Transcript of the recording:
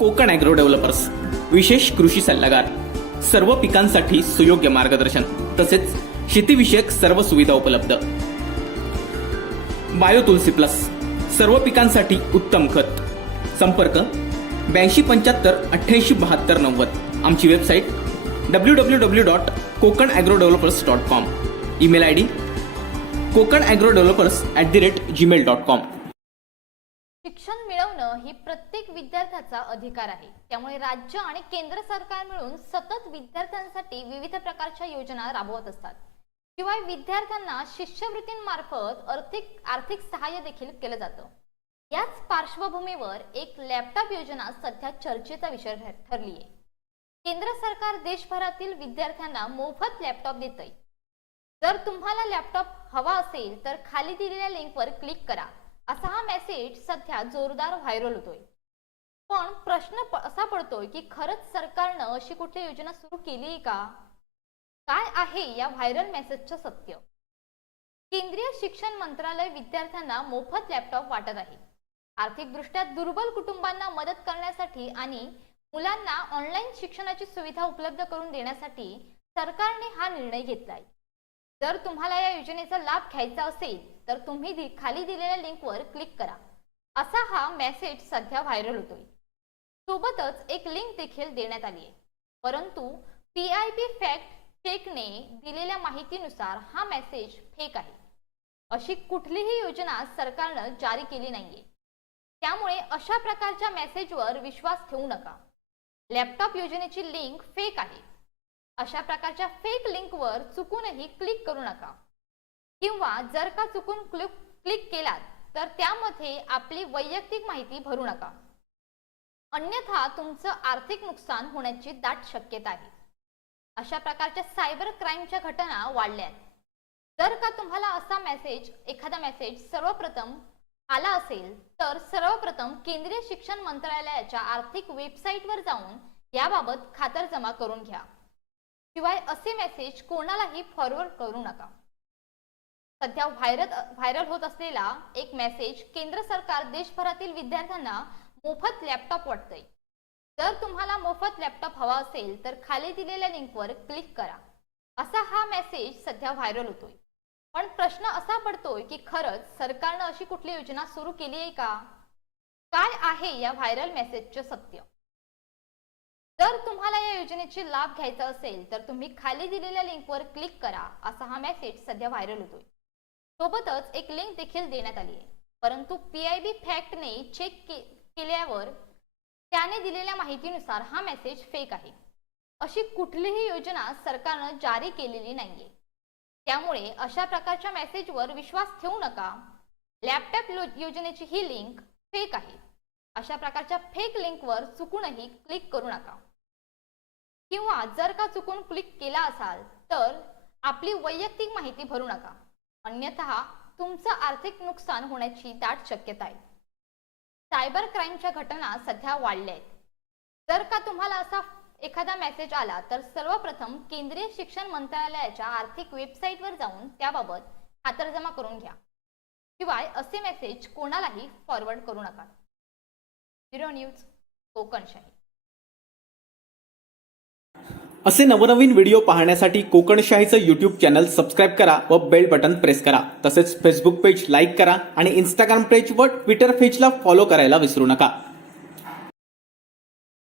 Konkan agro developers विशेष कृषी सल्लागार, सर्व पिकांसाठी सुयोग्य मार्गदर्शन तसेच शेतीविषयक सर्व सुविधा उपलब्ध. बायो तुलसी प्लस, सर्व पिकांसाठी उत्तम खत. संपर्क 8275887290. आमची website www.kokanagroddevelopers.com. Email ID kokanagroddevelopers@gmail.com. शिक्षण मिळवणं ही प्रत्येक विद्यार्थ्याचा अधिकार आहे. त्यामुळे राज्य आणि केंद्र सरकार मिळून सतत विद्यार्थ्यांसाठी विविध प्रकारच्या योजना राबवत असतात. शिवाय विद्यार्थ्यांना शिष्यवृत्तींमार्फत आर्थिक सहाय्य देखील केलं जातं. याच पार्श्वभूमीवर एक लॅपटॉप योजना सध्या चर्चेचा विषय ठरली आहे. केंद्र सरकार देशभरातील विद्यार्थ्यांना मोफत लॅपटॉप देतंय. जर तुम्हाला लॅपटॉप हवा असेल तर खाली दिलेल्या लिंकवर क्लिक करा, असा हा मेसेज सध्या जोरदार व्हायरल होतोय. पण प्रश्न असा पडतोय की खरंच सरकारनं अशी कुठली योजना सुरू केली आहे का? काय आहे या व्हायरल मेसेजचं सत्य? केंद्रीय शिक्षण मंत्रालय विद्यार्थ्यांना मोफत लॅपटॉप वाटत आहे. आर्थिकदृष्ट्या दुर्बल कुटुंबांना मदत करण्यासाठी आणि मुलांना ऑनलाईन शिक्षणाची सुविधा उपलब्ध करून देण्यासाठी सरकारने हा निर्णय घेतलाय. जर तुम्हाला या योजनेचा लाभ घ्यायचा असेल तर तुम्ही खाली दिलेल्या लिंकवर क्लिक करा, असा हा मेसेज सध्या व्हायरल होतोय. सोबतच एक लिंक देखील देण्यात आली आहे. परंतु PIB फॅक्ट चेकने दिलेल्या माहितीनुसार हा मेसेज फेक आहे. अशी कुठलीही योजना सरकारनं जारी केली नाहीये. त्यामुळे अशा प्रकारच्या मेसेजवर विश्वास ठेवू नका. लॅपटॉप योजनेची लिंक फेक आहे. अशा प्रकारच्या फेक लिंकवर चुकूनही क्लिक करू नका. किंवा जर का चुकून क्लिक केलात तर त्यामध्ये आपली वैयक्तिक माहिती भरू नका. अन्यथा तुमचं आर्थिक नुकसान होण्याची दाट शक्यता आहे. अशा प्रकारच्या सायबर क्राईमच्या घटना वाढल्यात. जर का तुम्हाला असा एखादा मेसेज सर्वप्रथम आला असेल तर सर्वप्रथम केंद्रीय शिक्षण मंत्रालयाच्या आर्थिक वेबसाईटवर जाऊन याबाबत खातरजमा करून घ्या. शिवाय असे मेसेज कोणालाही फॉरवर्ड करू नका. सध्या व्हायरल होत असलेला एक मेसेज केंद्र सरकार देशभरातील विद्यार्थ्यांना मोफत लॅपटॉप वाटतंय. जर तुम्हाला मोफत लॅपटॉप हवा असेल तर खाली दिलेल्या लिंकवर क्लिक करा, असा हा मेसेज सध्या व्हायरल होतोय. पण प्रश्न असा पडतोय की खरंच सरकारनं अशी कुठली योजना सुरू केली आहे का? काय आहे या व्हायरल मेसेजचे सत्य? जर तुम्हाला या योजनेचा लाभ घ्यायचा असेल तर तुम्ही खाली दिलेल्या लिंकवर क्लिक करा, असा हा मेसेज सध्या व्हायरल होतोय. सोबतच एक लिंक देखील देण्यात आली आहे. परंतु PIB फॅक्टने चेक केल्यावर त्याने दिलेल्या माहितीनुसार हा मेसेज फेक आहे. अशी कुठलीही योजना सरकारनं जारी केलेली नाहीये. त्यामुळे अशा प्रकारच्या मेसेजवर विश्वास ठेवू नका. लॅपटॉप योजनेची ही लिंक फेक आहे. अशा प्रकारच्या फेक लिंकवर चुकूनही क्लिक करू नका. किंवा जर का चुकून क्लिक केला असाल तर आपली वैयक्तिक माहिती भरू नका. अन्यथा तुमचं आर्थिक नुकसान होण्याची दाट शक्यता आहे. सायबर क्राईमच्या घटना सध्या वाढल्या आहेत. जर का तुम्हाला असा एखादा मेसेज आला तर सर्वप्रथम केंद्रीय शिक्षण मंत्रालयाच्या आर्थिक वेबसाईटवर जाऊन त्याबाबत खातरजमा करून घ्या. शिवाय असे मेसेज कोणालाही फॉरवर्ड करू नका. Bureau news, Kokanshahi. असे नवनवीन व्हिडिओ पाहण्यासाठी कोकणशाहीचं YouTube चॅनल सबस्क्राईब करा व बेल बटन प्रेस करा. तसेच फेसबुक पेज लाईक करा आणि इंस्टाग्राम पेज व ट्विटर पेजला फॉलो करायला विसरू नका.